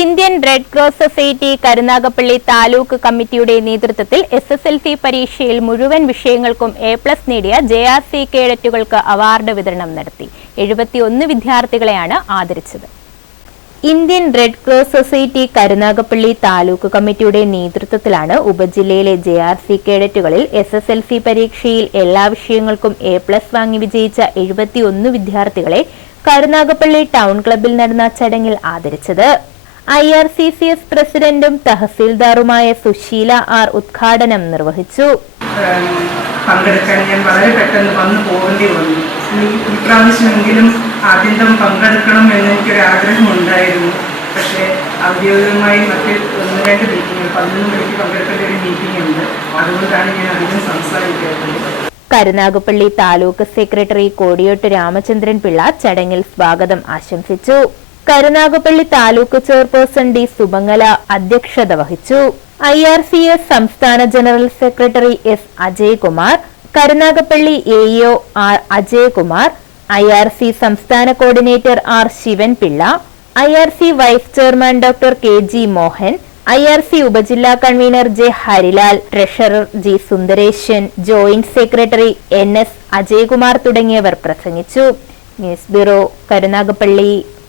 Indian red cross society Karunagappally taluk കമ്മിറ്റിയുടെ നേതൃത്വത്തിൽ S S L C പരീക്ഷയിൽ മുഴുവൻ വിഷയങ്ങൾക്കും എ പ്ലസ് നേടിയ ജെ ആർ സി കേഡറ്റുകൾക്ക് അവാർഡ് വിതരണം നടത്തി. എഴുപത്തിയൊന്ന് വിദ്യാർത്ഥികളെയാണ് ആദരിച്ചത്. Indian red cross society Karunagappally taluk കമ്മിറ്റിയുടെ നേതൃത്വത്തിലാണ് ഉപജില്ലയിലെ ജെ ആർ സി കേഡറ്റുകളിൽ എസ് എസ് എൽ സി പരീക്ഷയിൽ എല്ലാ വിഷയങ്ങൾക്കും എ പ്ലസ് വാങ്ങി വിജയിച്ച എഴുപത്തിയൊന്ന് വിദ്യാർത്ഥികളെ കരുനാഗപ്പള്ളി ടൗൺ ക്ലബ്ബിൽ നടന്ന ചടങ്ങിൽ ആദരിച്ചത്. I R C C S പ്രസിഡന്റും തഹസീൽദാറുമായ സുശീല ആർ ഉദ്ഘാടനം നിർവഹിച്ചു. പങ്കെടുക്കാൻ ഞാൻ വളരെ പെട്ടെന്ന് വന്നു പോകേണ്ടി വന്നു. ഇപ്രാവശ്യമെങ്കിലും ആദ്യം പങ്കെടുക്കണം എന്ന് എനിക്കൊരു ആഗ്രഹം ഉണ്ടായിരുന്നു പക്ഷേ ഔദ്യോഗികമായി മറ്റ് ഒന്ന് രണ്ട് മീറ്റിംഗ് പതിനൊന്ന് മണിക്ക് പങ്കെടുക്കേണ്ട ഒരു മീറ്റിംഗ് ഉണ്ട്. അതുകൊണ്ടാണ് ഞാൻ അധികം സംസാരിക്കാത്തത്. കരുനാഗപ്പള്ളി താലൂക്ക് സെക്രട്ടറി കോടിയോട്ട് രാമചന്ദ്രൻ പിള്ള ചടങ്ങിൽ സ്വാഗതം ആശംസിച്ചു. കരുനാഗപ്പള്ളി താലൂക്ക് ചെയർപേഴ്സൺ ഡി സുമംഗല അധ്യക്ഷത വഹിച്ചു. ഐ ആർ സി എസ് സംസ്ഥാന general secretary S Ajaykumar Karunagappally A E O R Ajaykumar I R C സംസ്ഥാന coordinator R Sivanpillai I R C vice chairman doctor K G Mohan I R C ഉപജില്ലാ convener J Harilal treasurer G Sundaresan joint secretary N S Ajaykumar തുടങ്ങിയവർ പ്രസംഗിച്ചു. News bureau Karunagappally.